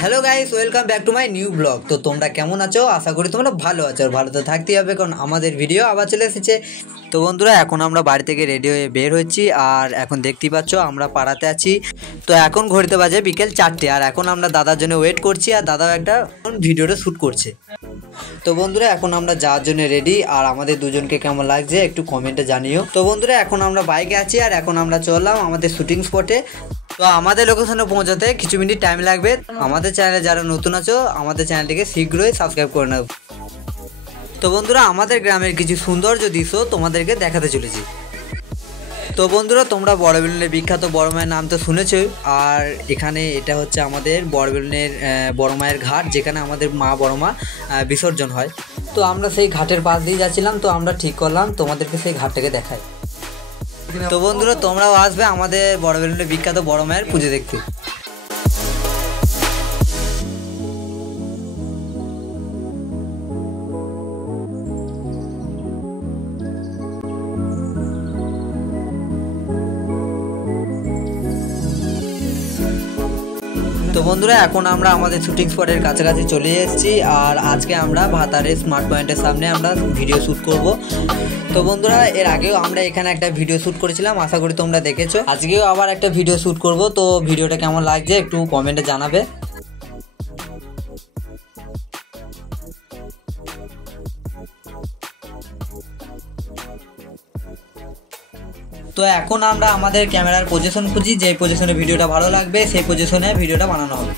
Hello guys welcome back to my new blog. तो তোমরা কেমন আছো? আশা করি তোমরা ভালো আছো আর ভালো তো থাকতেই হবে, কারণ আমাদের ভিডিও আবার চলে এসেছে। তো বন্ধুরা এখন আমরা বাড়ি থেকে রেডি হয়ে বের হচ্ছি আর এখন দেখতেই পাচ্ছ আমরা পাড়াতে আছি। তো এখন ঘড়িতে বাজে বিকেল 4টে আর এখন আমরা দাদার জন্য ওয়েট করছি আর দাদাও একটা ভিডিওটা শ্যুট করছে। তো বন্ধুরা এখন আমরা যাওয়ার জন্য রেডি আর আমাদের দুজনকে কেমন লাগছে একটু কমেন্টে জানিও। তো বন্ধুরা এখন আমরা বাইকে আছি আর এখন আমরা চললাম আমাদের শুটিং স্পটে। তো আমাদের লোকেশনে পৌঁছাতে কিছু মিনিট টাইম লাগবে। আমাদের চ্যানেলে যারা নতুন আছো আমাদের চ্যানেলটিকে শীঘ্রই সাবস্ক্রাইব করে নাও। তো বন্ধুরা আমাদের গ্রামের কিছু সৌন্দর্য দৃশ্য তোমাদেরকে দেখাতে চলেছি। তো বন্ধুরা তোমরা বড়বেলুনের বিখ্যাত বড় মায়ের নাম তো শুনেছই, আর এখানে এটা হচ্ছে আমাদের বড়বেলুনের বড় মায়ের ঘাট, যেখানে আমাদের মা বড় মা বিসর্জন হয়। তো আমরা সেই ঘাটের পাশ দিয়ে যাচ্ছিলাম, তো আমরা ঠিক করলাম তোমাদেরকে সেই ঘাটটাকে দেখাই। তো বন্ধুরা তোমরাও আসবে আমাদের বড়বেলুনের বিখ্যাত বড় মায়ের পুজো দেখতে। তো বন্ধুরা এখন আমরা আমাদের শুটিং স্পটের কাছাকাছি চলে এসেছি আর আজকে আমরা ভাতারের স্মার্ট পয়েন্টের সামনে আমরা ভিডিও শ্যুট করব। তো বন্ধুরা এর আগেও আমরা এখানে একটা ভিডিও শ্যুট করেছিলাম, আশা করি তোমরা দেখেছো। আজকেও আবার একটা ভিডিও শ্যুট করব, তো ভিডিওটা কেমন লাগছে একটু কমেন্টে জানাবে। তো এখন আমরা আমাদের ক্যামেরার পজিশন খুঁজি, যে পজিশনে ভিডিওটা ভালো লাগবে সেই পজিশনে ভিডিওটা বানানো হবে।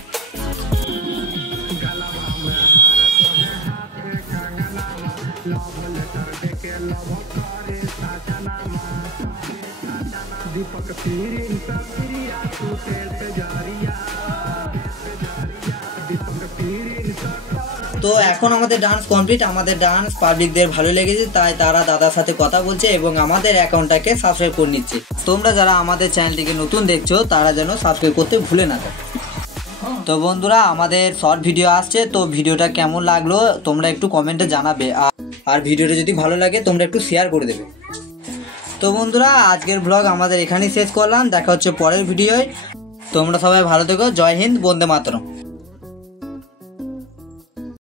তো এখন আমাদের ডান্স কমপ্লিট, আমাদের ডান্স পাবলিকদের ভালো লেগেছে, তাই তারা দাদার সাথে কথা বলছে এবং আমাদের অ্যাকাউন্টটাকে সাবস্ক্রাইব করে নিচ্ছে। তোমরা যারা আমাদের চ্যানেলটিকে নতুন দেখছো তারা যেন সাবস্ক্রাইব করতে ভুলে না যাও। তো বন্ধুরা আমাদের শর্ট ভিডিও আসছে, তো ভিডিওটা কেমন লাগলো তোমরা একটু কমেন্টে জানাবে, আর ভিডিওটা যদি ভালো লাগে তোমরা একটু শেয়ার করে দেবে। তো বন্ধুরা আজকের ব্লগ আমাদের এখানেই শেষ করলাম, দেখা হচ্ছে পরের ভিডিওয়। তোমরা সবাই ভালো থেকো, জয় হিন্দ, বন্দে মাতরম।